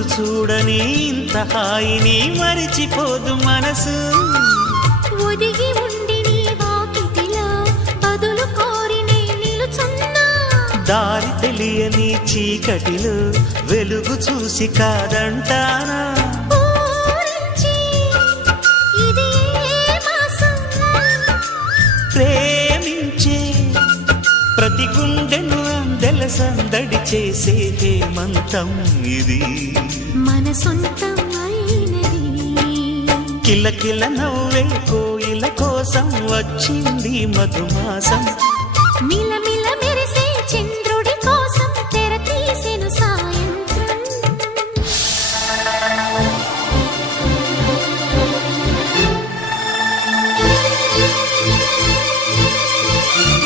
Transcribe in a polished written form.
రోజు చూడని ఇంత హాయిని మరిచిపోదు మనసు. ఒదిగి ఉండి నీ వాకిటిలో బదులు కోరి నే నిలుచున్నా. దారి తెలియని చీకటిలో వెలుగు చూసి కాదంటానా. ఊరించి ఇది ఏ మాసం? ప్రేమించే ప్రతి గుండెను అందెల సందడి చేసే హేమంతం ఇది. మన సొంతం అయినది. కిలకిల నవ్వే కోయిల కోసం వచ్చింది మధుమాసం.